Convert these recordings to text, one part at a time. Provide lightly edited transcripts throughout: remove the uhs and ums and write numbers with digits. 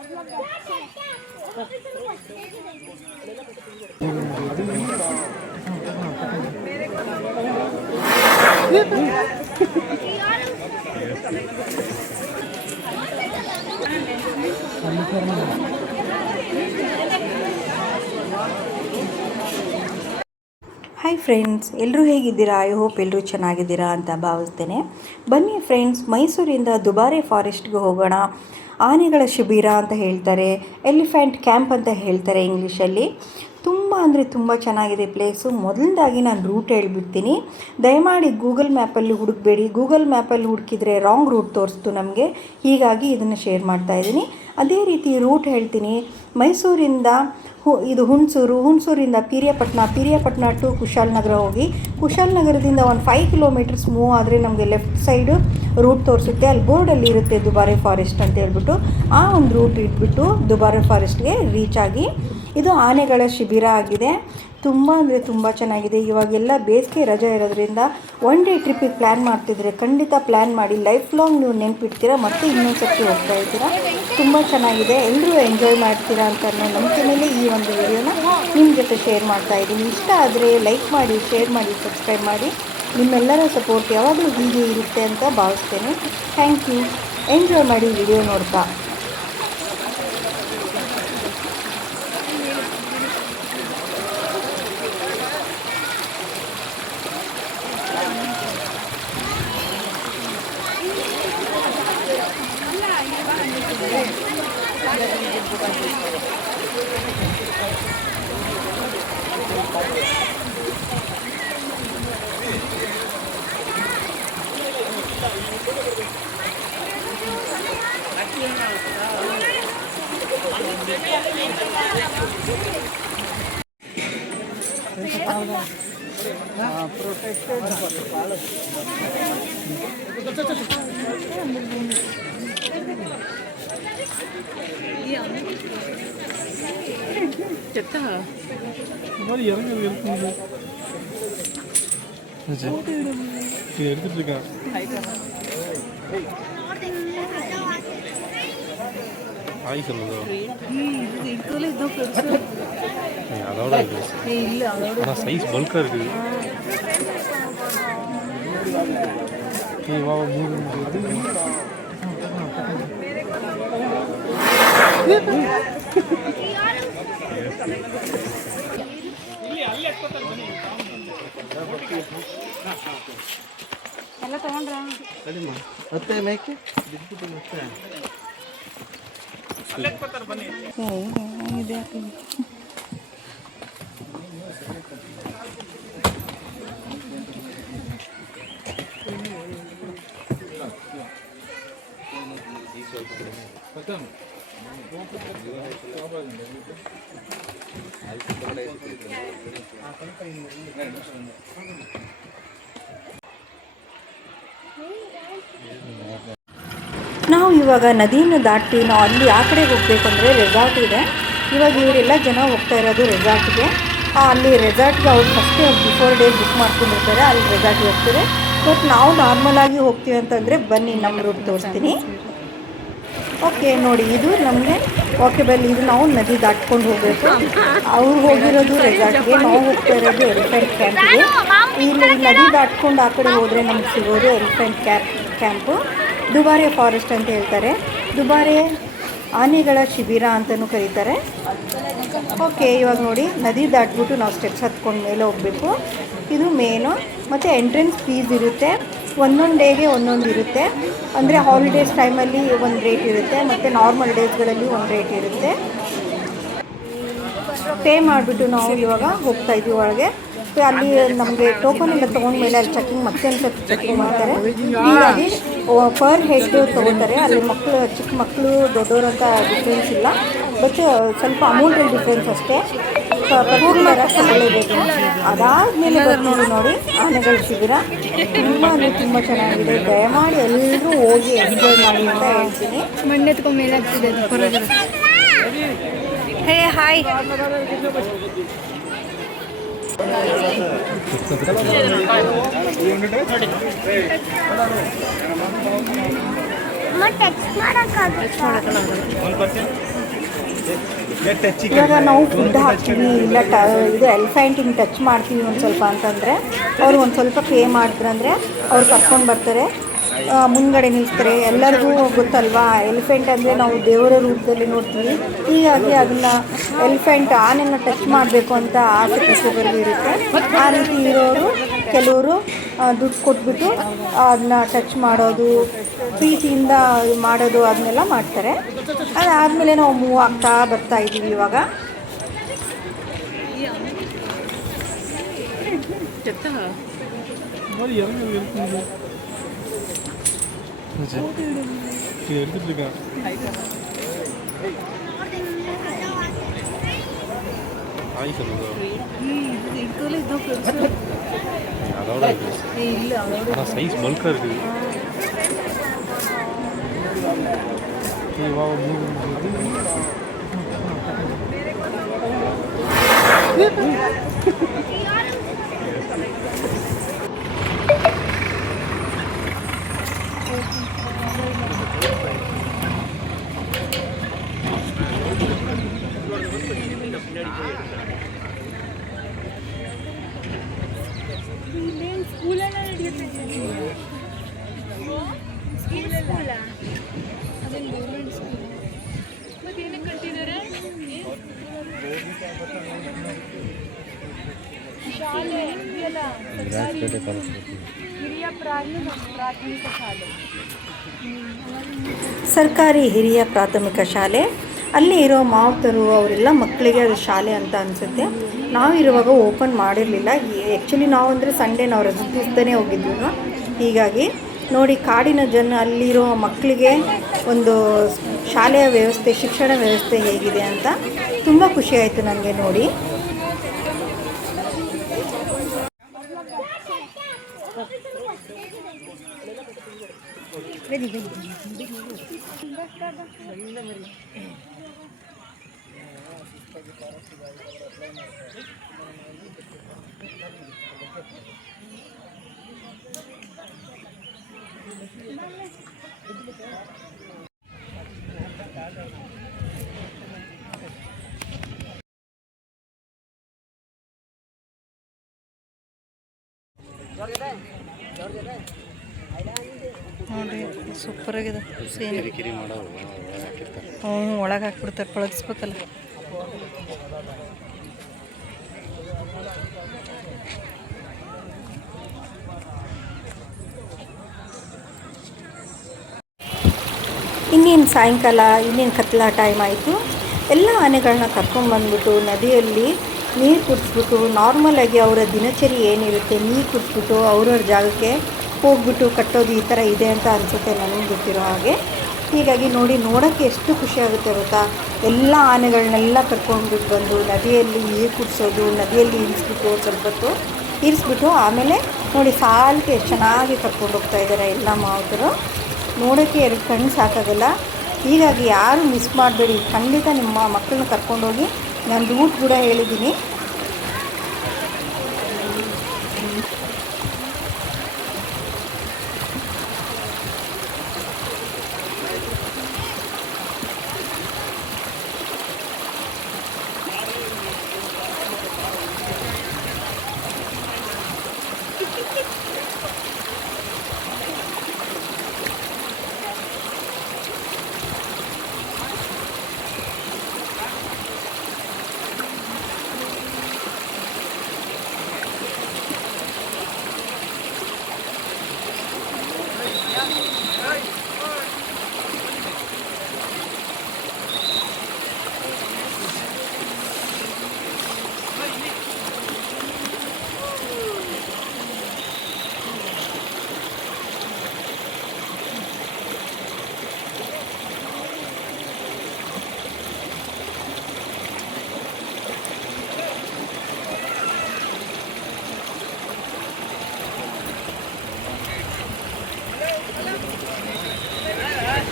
Hi friends, ಎಲ್ಲರೂ ಹೇಗಿದ್ದೀರಾ? I hope ಎಲ್ಲರೂ ಚೆನ್ನಾಗಿದ್ದೀರಾ ಅಂತ ಭಾವಿಸ್ತೇನೆ. ಬನ್ನಿ ಫ್ರೆಂಡ್ಸ್, ಮೈಸೂರಿಂದ ದುಬಾರೆ ಫಾರೆಸ್ಟ್ಗೆ ಹೋಗೋಣ. ಆನೆಗಳ ಶಿಬಿರ ಅಂತ ಹೇಳ್ತಾರೆ, ಎಲಿಫೆಂಟ್ ಕ್ಯಾಂಪ್ ಅಂತ ಹೇಳ್ತಾರೆ ಇಂಗ್ಲೀಷಲ್ಲಿ. ತುಂಬ ಅಂದರೆ ತುಂಬ ಚೆನ್ನಾಗಿದೆ ಪ್ಲೇಸು. ಮೊದಲನೇದಾಗಿ ನಾನು ರೂಟ್ ಹೇಳ್ಬಿಡ್ತೀನಿ. ದಯಮಾಡಿ ಗೂಗಲ್ ಮ್ಯಾಪಲ್ಲಿ ಹುಡುಕಬೇಡಿ. ಗೂಗಲ್ ಮ್ಯಾಪಲ್ಲಿ ಹುಡುಕಿದ್ರೆ ರಾಂಗ್ ರೂಟ್ ತೋರಿಸ್ತು ನಮಗೆ. ಹೀಗಾಗಿ ಇದನ್ನು ಶೇರ್ ಮಾಡ್ತಾಯಿದ್ದೀನಿ. ಅದೇ ರೀತಿ ರೂಟ್ ಹೇಳ್ತೀನಿ. ಮೈಸೂರಿಂದ ಇದು ಹುಣಸೂರಿಂದ ಪಿರಿಯಾಪಟ್ಟಣ ಟು ಕುಶಾಲನಗರ ಹೋಗಿ, ಕುಶಾಲನಗರದಿಂದ ಒಂದು 5 ಕಿಲೋಮೀಟರ್ಸ್ ಮೂವ್ ಆದರೆ ನಮಗೆ ಲೆಫ್ಟ್ ಸೈಡು ರೂಟ್ ತೋರಿಸುತ್ತೆ. ಅಲ್ಲಿ ಬೋರ್ಡಲ್ಲಿ ಇರುತ್ತೆ ದುಬಾರೆ ಫಾರೆಸ್ಟ್ ಅಂತ ಹೇಳ್ಬಿಟ್ಟು. ಆ ಒಂದು ರೂಟ್ ಇಟ್ಬಿಟ್ಟು ದುಬಾರೆ ಫಾರೆಸ್ಟ್ಗೆ ರೀಚ್ ಆಗಿ. ಇದು ಆನೆಗಳ ಶಿಬಿರ ಆಗಿದೆ. ತುಂಬ ಅಂದರೆ ತುಂಬ ಚೆನ್ನಾಗಿದೆ. ಇವಾಗೆಲ್ಲ ಬೇಸಿಗೆ ರಜೆ ಇರೋದ್ರಿಂದ ಒನ್ ಡೇ ಟ್ರಿಪ್ಪಿಗೆ ಪ್ಲ್ಯಾನ್ ಮಾಡ್ತಿದ್ರೆ ಖಂಡಿತ ಪ್ಲ್ಯಾನ್ ಮಾಡಿ. ಲೈಫ್ ಲಾಂಗ್ ನೀವು ನೆನಪಿಡ್ತೀರಾ, ಮತ್ತೆ ಇನ್ನೊಂದು ಸರ್ತಿ ಹೋಗ್ತಾ ಇರ್ತೀರಾ. ತುಂಬ ಚೆನ್ನಾಗಿದೆ, ಎಲ್ಲರೂ ಎಂಜಾಯ್ ಮಾಡ್ತೀರಾ ಅಂತ ಅನ್ನೋ ನಂಬಿಕೆ ಮೇಲೆ ಈ ಒಂದು ವಿಡಿಯೋನ ನಿಮ್ಮ ಜೊತೆ ಶೇರ್ ಮಾಡ್ತಾಯಿದ್ದೀನಿ. ಇಷ್ಟ ಆದರೆ ಲೈಕ್ ಮಾಡಿ, ಶೇರ್ ಮಾಡಿ, ಸಬ್ಸ್ಕ್ರೈಬ್ ಮಾಡಿ. ನಿಮ್ಮೆಲ್ಲರ ಸಪೋರ್ಟ್ ಯಾವಾಗಲೂ ಹೀಗೆ ಇರುತ್ತೆ ಅಂತ ಭಾವಿಸ್ತೇನೆ. Thank you. ಎಂಜಾಯ್ ಮಾಡಿ ವಿಡಿಯೋ ನೋಡ್ತಾ. 됐다. 머리 이렇게 그렇지. 이렇게 들어가. ആയിക്കല്ലോ அதோட ஆனால் சைஸ் பல்காக இருக்குது. வா ಎಲ್ಲ ತಗೊಂಡ್ರ ಮತ್ತೆ ಮೇಕೆ ನಾವು ಇವಾಗ ನದಿಯನ್ನು ದಾಟಿ ನಾವು ಅಲ್ಲಿ ಆ ಕಡೆ ಹೋಗಬೇಕಂದ್ರೆ ರೆಸಾರ್ಟ್ ಇದೆ. ಇವಾಗ ಇವರೆಲ್ಲ ಜನ ಹೋಗ್ತಾ ಇರೋದು ರೆಸಾರ್ಟ್ಗೆ. ಅಲ್ಲಿ ರೆಸಾರ್ಟ್ಗೆ ಅವ್ರು ಫಸ್ಟೇ ಬಿಫೋರ್ ಡೇ ಬುಕ್ ಮಾಡ್ಕೊಂಡಿರ್ತಾರೆ, ಅಲ್ಲಿ ರೆಸಾರ್ಟ್ಗೆ ಹೋಗ್ತಾರೆ. ಬಟ್ ನಾವು ನಾರ್ಮಲಾಗಿ ಹೋಗ್ತೀವಿ ಅಂತಂದರೆ ಬನ್ನಿ ನಮ್ಮ ರೂಟ್ ತೋರಿಸ್ತೀನಿ. ಓಕೆ ನೋಡಿ, ಇದು ನಮಗೆ ವಾಕೆಬಲ್. ಇದು ನಾವು ನದಿ ದಾಟ್ಕೊಂಡು ಹೋಗಬೇಕು. ಅವ್ರು ಹೋಗಿರೋದು ರೆಸಾರ್ಟ್ಗೆ, ನಾವು ಹೋಗ್ತಾ ಇರೋದು ಎಲಿಫೆಂಟ್ ಕ್ಯಾಂಪ್ಗೆ. ಇಲ್ಲಿ ನದಿ ದಾಟ್ಕೊಂಡು ಆ ಕಡೆ ಹೋದರೆ ನಮ್ಗೆ ಸಿಗೋದು ಎಲಿಫೆಂಟ್ ಕ್ಯಾಂಪು. ದುಬಾರೆ ಫಾರೆಸ್ಟ್ ಅಂತ ಹೇಳ್ತಾರೆ. ದುಬಾರೆ ಆನೆಗಳ ಶಿಬಿರ ಅಂತಲೂ ಕರೀತಾರೆ. ಓಕೆ, ಇವಾಗ ನೋಡಿ ನದಿ ದಾಟ್ಬಿಟ್ಟು ನಾವು ಸ್ಟೆಪ್ಸ್ ಹತ್ಕೊಂಡು ಮೇಲೆ ಹೋಗಬೇಕು. ಇದು ಮೇನು. ಮತ್ತು ಎಂಟ್ರೆನ್ಸ್ ಫೀಸ್ ಇರುತ್ತೆ. ಒಂದೊಂದು ಡೇಗೆ ಒಂದೊಂದು ಇರುತ್ತೆ. ಅಂದರೆ ಹಾಲಿಡೇಸ್ ಟೈಮಲ್ಲಿ ಒಂದು ರೇಟ್ ಇರುತ್ತೆ, ಮತ್ತು ನಾರ್ಮಲ್ ಡೇಸ್ಗಳಲ್ಲಿ ಒಂದು ರೇಟ್ ಇರುತ್ತೆ. ಪೇ ಮಾಡಿಬಿಟ್ಟು ನಾವು ಇವಾಗ ಹೋಗ್ತಾ ಇದ್ದೀವಿ ಒಳಗೆ. ಅಲ್ಲಿ ನಮಗೆ ಟೋಕನ್ ಎಲ್ಲ ತೊಗೊಂಡ್ಮೇಲೆ ಅಲ್ಲಿ ಚೆಕಿಂಗ್ ಮತ್ತೆ ಚೆಕಿಂಗ್ ಮಾಡ್ತಾರೆ. ಹೀಗಾಗಿ ಪರ್ ಹೆಡ್ ತೊಗೋತಾರೆ. ಅಲ್ಲಿ ಮಕ್ಕಳು, ಚಿಕ್ಕ ಮಕ್ಕಳು, ದೊಡ್ಡವರು ಅಂತ ಡಿಫ್ರೆನ್ಸ್ ಇಲ್ಲ. ಬಟ್ ಸ್ವಲ್ಪ ಅಮೌಂಟಲ್ಲಿ ಡಿಫ್ರೆನ್ಸ್ ಅಷ್ಟೇ. ತಗೊಳ್ಳೇಬೇಕು. ಅದಾದಮೇಲೆ ನೋಡಿ ಆನೆಗಳ ಶಿಬಿರ ತುಂಬ ಅಂದರೆ ತುಂಬ ಚೆನ್ನಾಗಿದೆ. ದಯಮಾಡಿ ಎಲ್ಲರೂ ಹೋಗಿ ಎಂಜಾಯ್ ಮಾಡಿ ಅಂತ ಹೇಳ್ತೀನಿ. ಮಣ್ಣೆ ಮೇಲೆ ಆಗ್ತಿದೆ. Hey hi. ಟೆಕ್ಸ್ಟ್ ಮಾಡಕ್ಕಾಗುತ್ತೆ. ಇವಾಗ ನಾವು ಫುಡ್ ಹಾಕ್ತೀವಿ ಇಲ್ಲ ಇದು ಎಲಿಫೆಂಟಿಂಗ್ ಟಚ್ ಮಾಡ್ತೀವಿ ಒಂದು ಸ್ವಲ್ಪ ಅಂತಂದರೆ ಅವರು ಒಂದು ಸ್ವಲ್ಪ ಪೇ ಮಾಡಿದ್ರಂದರೆ ಅವ್ರು ಕರ್ಕೊಂಡು ಬರ್ತಾರೆ, ಮುಂದ್ಗಡೆ ನಿಲ್ಲಿಸ್ತಾರೆ. ಎಲ್ಲರಿಗೂ ಗೊತ್ತಲ್ವಾ ಎಲಿಫೆಂಟ್ ಅಂದರೆ ನಾವು ದೇವರ ರೂಪದಲ್ಲಿ ನೋಡ್ತೀವಿ. ಹೀಗಾಗಿ ಅದನ್ನು ಎಲಿಫೆಂಟ್ ಆನೆನ ಟಚ್ ಮಾಡಬೇಕು ಅಂತ ಆಸೆ ಪ್ರತಿಯೊಬ್ಬರಿಗೂ ಇರುತ್ತೆ. ಆ ರೀತಿ ಇರೋರು ಕೆಲವರು ದುಡ್ಡು ಕೊಟ್ಬಿಟ್ಟು ಅದನ್ನ ಟಚ್ ಮಾಡೋದು, ಪ್ರೀತಿಯಿಂದ ಮಾಡೋದು ಅದನ್ನೆಲ್ಲ ಮಾಡ್ತಾರೆ. ಅದಾದಮೇಲೆ ನಾವು ಮೂವ್ ಆಗ್ತಾ ಬರ್ತಾ ಇದ್ದೀವಿ. ಇವಾಗ எடுத்துட்டு இருக்கான். ஆய் சொல்லுங்க. அதோட இல்லை சைஸ் பல்காக இருக்குது. ಸರ್ಕಾರಿ ಹಿರಿಯ ಪ್ರಾಥಮಿಕ ಶಾಲೆ. ಅಲ್ಲಿ ಇರೋ ಮಾವುತರು ಅವರೆಲ್ಲ ಮಕ್ಕಳಿಗೆ ಅದು ಶಾಲೆ ಅಂತ ಅನಿಸುತ್ತೆ. ನಾವಿರುವಾಗ ಓಪನ್ ಮಾಡಿರಲಿಲ್ಲ. ಆ್ಯಕ್ಚುಲಿ ನಾವು ಅಂದರೆ ಸಂಡೇ ನಾವು ರಜೆ ದಿವಸನೇ ಹೋಗಿದ್ವಿ. ಹೀಗಾಗಿ ನೋಡಿ ಕಾಡಿನ ಜನ ಅಲ್ಲಿರೋ ಮಕ್ಕಳಿಗೆ ಒಂದು ಶಾಲೆಯ ವ್ಯವಸ್ಥೆ, ಶಿಕ್ಷಣ ವ್ಯವಸ್ಥೆ ಹೇಗಿದೆ ಅಂತ ತುಂಬ ಖುಷಿಯಾಯಿತು ನನಗೆ ನೋಡಿ. ನೋಡಿ ಸೂಪರಾಗಿದೆ ಸೀನರಿ. ಒಳಗೆ ಹಾಕ್ಬಿಡ್ತಾರೆ, ಪಳಗಿಸ್ಬೇಕಲ್ಲ. ಇನ್ನೇನು ಸಾಯಂಕಾಲ, ಇನ್ನೇನು ಕತ್ಲ ಟೈಮ್ ಆಯಿತು. ಎಲ್ಲ ಆನೆಗಳನ್ನ ಕರ್ಕೊಂಡ್ಬಂದ್ಬಿಟ್ಟು ನದಿಯಲ್ಲಿ ನೀರು ಕುಡಿಸ್ಬಿಟ್ಟು ನಾರ್ಮಲಾಗಿ ಅವರ ದಿನಚರಿ ಏನಿರುತ್ತೆ ನೀರು ಕುಡಿಸ್ಬಿಟ್ಟು ಅವ್ರವ್ರ ಜಾಗಕ್ಕೆ ಹೋಗ್ಬಿಟ್ಟು ಕಟ್ಟೋದು ಈ ಥರ ಇದೆ ಅಂತ ಅನಿಸುತ್ತೆ ನನಗೆ ಗೊತ್ತಿರೋ ಹಾಗೆ. ಹೀಗಾಗಿ ನೋಡೋಕ್ಕೆ ಎಷ್ಟು ಖುಷಿಯಾಗುತ್ತೆ ಗೊತ್ತಾ. ಎಲ್ಲ ಆನೆಗಳನ್ನೆಲ್ಲ ಕರ್ಕೊಂಡ್ಬಿಟ್ಟು ಬಂದು ನದಿಯಲ್ಲಿ ನೀರು ಕುಡಿಸೋದು, ನದಿಯಲ್ಲಿ ಇರಿಸ್ಬಿಟ್ಟು ಸ್ವಲ್ಪ ಹೊತ್ತು ಇರಿಸ್ಬಿಟ್ಟು ಆಮೇಲೆ ನೋಡಿ ಸಾಲಿಗೆ ಚೆನ್ನಾಗಿ ಕರ್ಕೊಂಡು ಹೋಗ್ತಾ ಇದ್ದಾರೆ ಎಲ್ಲ ಮಾವುತರು. ನೋಡೋಕ್ಕೆ ಎರಡು ಕಣ್ಣು ಸಾಕಾಗಲ್ಲ. ಹೀಗಾಗಿ ಯಾರು ಮಿಸ್ ಮಾಡಬೇಡಿ, ಖಂಡಿತ ನಿಮ್ಮ ಮಕ್ಕಳನ್ನ ಕರ್ಕೊಂಡೋಗಿ. ನಾನು ರೂಟ್ ಕೂಡ ಹೇಳಿದ್ದೀನಿ.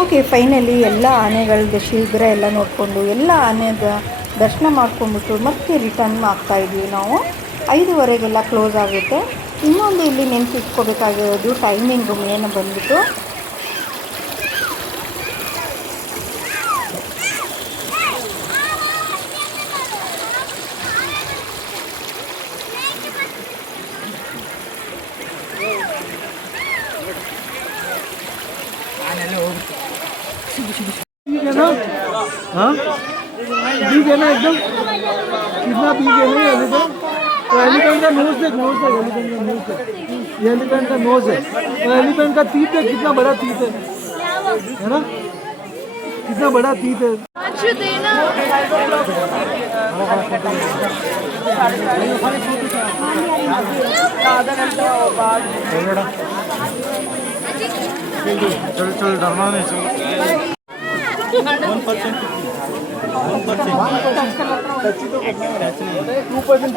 ಓಕೆ, ಫೈನಲಿ ಎಲ್ಲ ಆನೆಗಳದ್ದು ಶೀಘ್ರ ಎಲ್ಲ ನೋಡಿಕೊಂಡು ಎಲ್ಲ ಆನೆದ ದರ್ಶನ ಮಾಡ್ಕೊಂಡ್ಬಿಟ್ಟು ಮತ್ತೆ ರಿಟರ್ನ್ ಆಗ್ತಾಯಿದ್ವಿ ನಾವು. 5:15ಗೆಲ್ಲ ಕ್ಲೋಸ್ ಆಗುತ್ತೆ. ಇನ್ನೊಂದು ಇಲ್ಲಿ ನೆನಪಿಟ್ಕೋಬೇಕಾಗಿರೋದು ಟೈಮಿಂಗು ಮೇನ್ ಬಂದ್ಬಿಟ್ಟು हाँ बिग है ना एकदम, कितना बिग है ना एलिफेंट। तो एलिफेंट का नोज देख, नोज देख, एलिफेंट का नोज देख, ये एलिफेंट का नोज है। तो एलिफेंट का तीत है, कितना बड़ा तीत है ना, कितना बड़ा तीत है। चल चल डरना नहीं, चल 1% 2%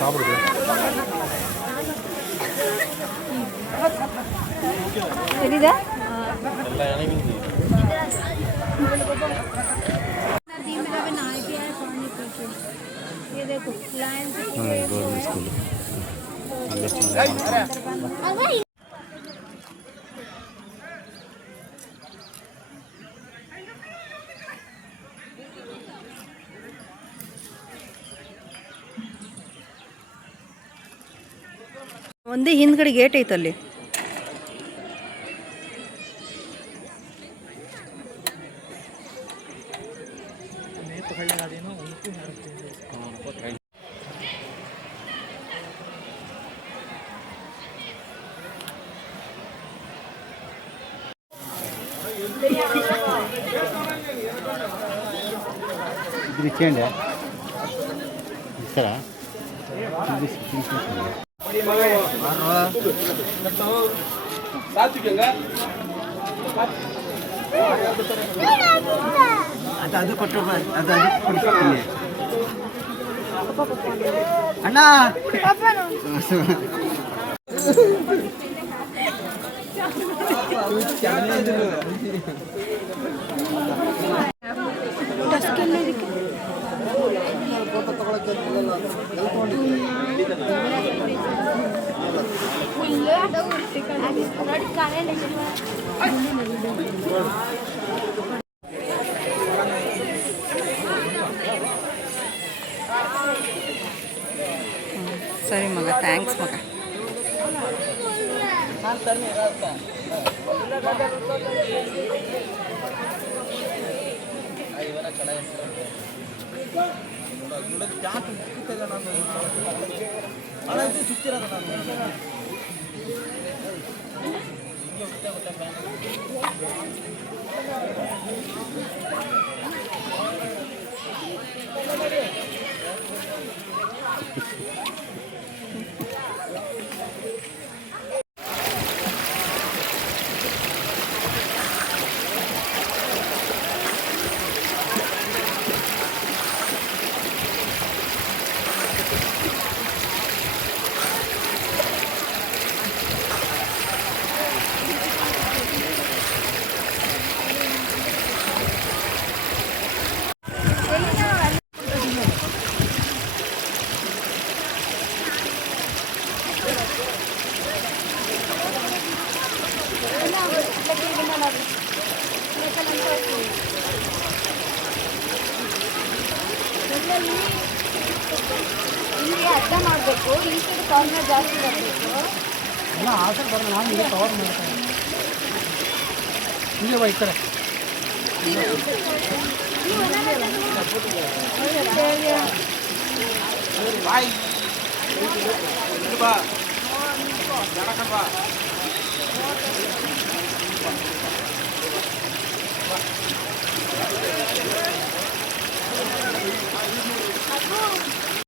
சாப்பிடுது. தெரியுதா? ಎಲ್ಲ ಏನಾಗಿಂದು ये देखो लाइन ಗೌರ್ಮೆಂಟ್ ಸ್ಕೂಲ್ ಒಂದೇ ಹಿಂದ್ಗಡೆ ಗೇಟ್ ಐತಲ್ಲಿ. ఇది చేయండి ఇస్తారా ಅದು ಕೊಟ್ಟು ಅದು ಕೊಡ್ತೀನಿ ಅಣ್ಣ. ಸರಿ ಮಗ, ಥ್ಯಾಂಕ್ಸ್ ಮಗ. ಇಲ್ಲಿ ಅರ್ಧ ಮಾಡಬೇಕು, ಈ ಕಡೆ ಕಾರ್ನರ್ ಜಾಸ್ತಿ ಬರಬೇಕು. ಎಲ್ಲ ಆಸೆ ಬರಲ್ಲ, ನಾನು ಈಗ ಕವರ್ ಮಾಡ್ತೇನೆ. ಹೀಗೆ ಬಾ ಈ ಕಡೆ. ಅದು